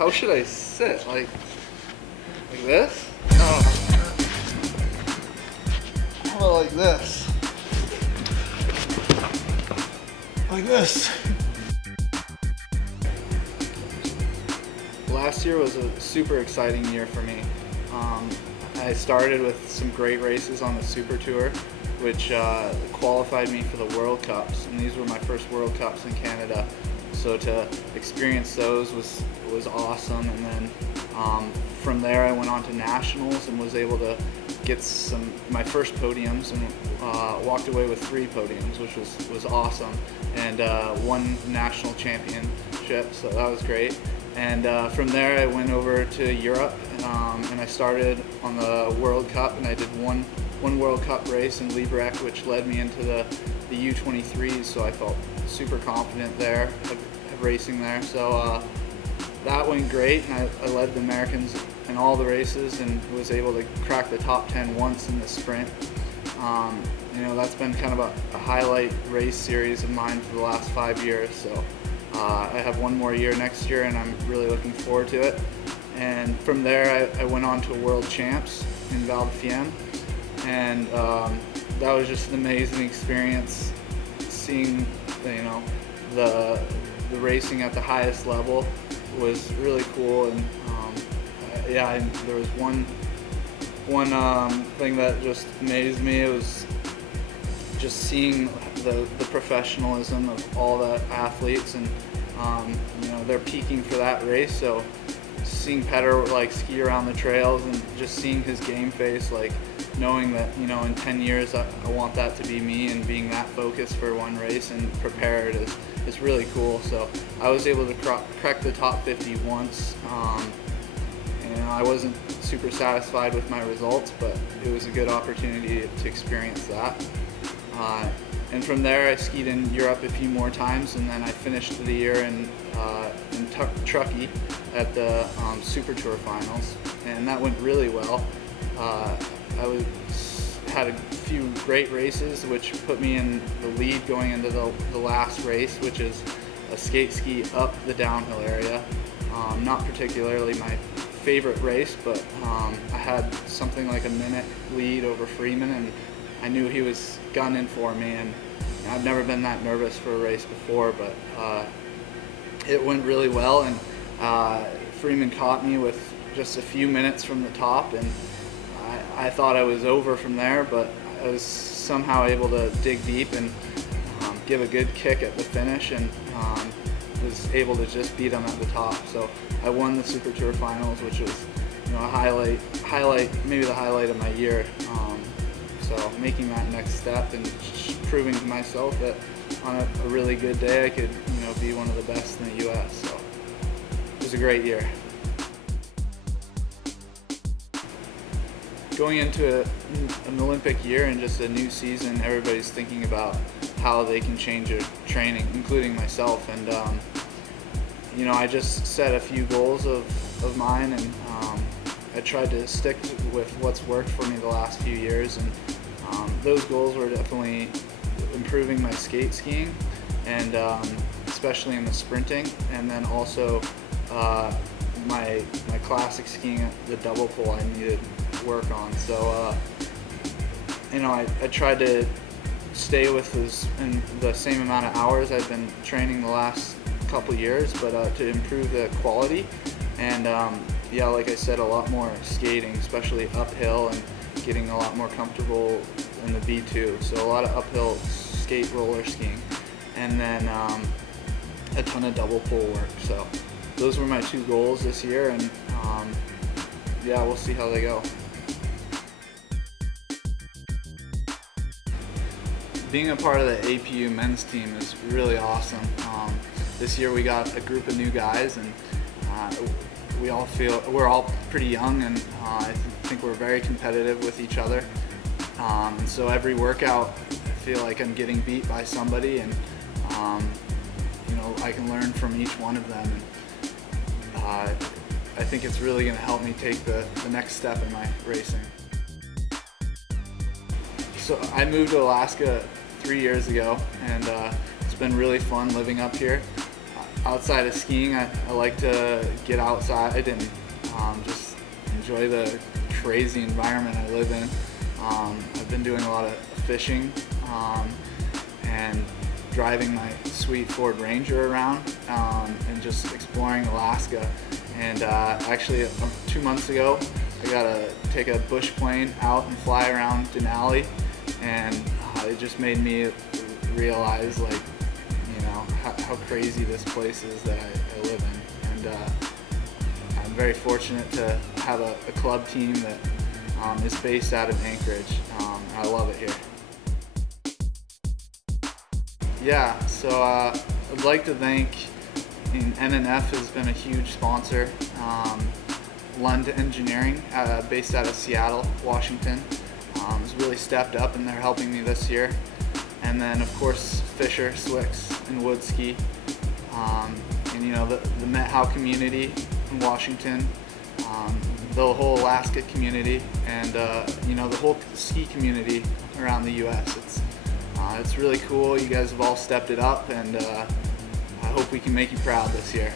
how should I sit? Like this? Oh. How about like this? Like this. Last year was a super exciting year for me. I started with some great races on the Super Tour, which qualified me for the World Cups, and these were my first World Cups in Canada. So to experience those was awesome, and then from there I went on to nationals and was able to get my first podiums and walked away with 3 podiums, which was awesome, and won national championship, so that was great. And from there I went over to Europe, and I started on the World Cup, and I did one World Cup race in Liberec, which led me into the U23s, so I felt super confident there of racing there. So that went great, and I led the Americans in all the races and was able to crack the top 10 once in the sprint. That's been kind of a highlight race series of mine for the last 5 years, so I have one more year next year and I'm really looking forward to it. And from there I went on to World Champs in Val d'Fiemme, and that was just an amazing experience, seeing the racing at the highest level was really cool. And there was one thing that just amazed me. It was just seeing the professionalism of all the athletes, and they're peaking for that race. So seeing Petter ski around the trails and just seeing his game face, knowing that in 10 years I want that to be me, and being that focused for one race and prepared is really cool. So I was able to crack the top 50 once. I wasn't super satisfied with my results, but it was a good opportunity to experience that. And from there I skied in Europe a few more times, and then I finished the year in Truckee at the Super Tour finals, and that went really well. Had a few great races, which put me in the lead going into the last race, which is a skate ski up the downhill area. Not particularly my favorite race, but I had something like a minute lead over Freeman, and I knew he was gunning for me, and I've never been that nervous for a race before, but it went really well, and Freeman caught me with just a few minutes from the top, and I thought I was over from there, but I was somehow able to dig deep and give a good kick at the finish, and was able to just beat him at the top. So I won the Super Tour finals, which was a highlight, maybe the highlight of my year. So making that next step and proving to myself that on a really good day I could be one of the best in the U.S. So it was a great year. Going into an Olympic year and just a new season, everybody's thinking about how they can change their training, including myself. And I just set a few goals of mine, and I tried to stick with what's worked for me the last few years. And those goals were definitely improving my skate skiing, and especially in the sprinting, and then also my classic skiing, the double pole, I needed work on. So I tried to stay with the same amount of hours I've been training the last couple years, but to improve the quality, and like I said, a lot more skating, especially uphill, and getting a lot more comfortable in the B2. So a lot of uphill skate roller skiing, and then a ton of double pole work. So those were my 2 goals this year, and we'll see how they go. Being a part of the APU men's team is really awesome. This year we got a group of new guys, and we're all pretty young, and I think we're very competitive with each other. And so every workout I feel like I'm getting beat by somebody, and I can learn from each one of them. And I think it's really going to help me take the next step in my racing. So I moved to Alaska 3 years ago, and it's been really fun living up here. outside of skiing, I like to get outside and just enjoy the crazy environment I live in. I've been doing a lot of fishing and driving my sweet Ford Ranger around and just exploring Alaska. And actually 2 months ago, I got to take a bush plane out and fly around Denali, and it just made me realize, like, you know, how crazy this place is that I live in. And I'm very fortunate to have a club team that is based out of Anchorage. I love it here. Yeah, so I'd like to thank, NNF has been a huge sponsor. Lund Engineering, based out of Seattle, Washington, has really stepped up, and they're helping me this year. And then, of course, Fisher, Swix, and Woodski. And you know, the Met Howe community in Washington, the whole Alaska community, and you know, the whole ski community around the U.S. It's really cool. You guys have all stepped it up, and I hope we can make you proud this year.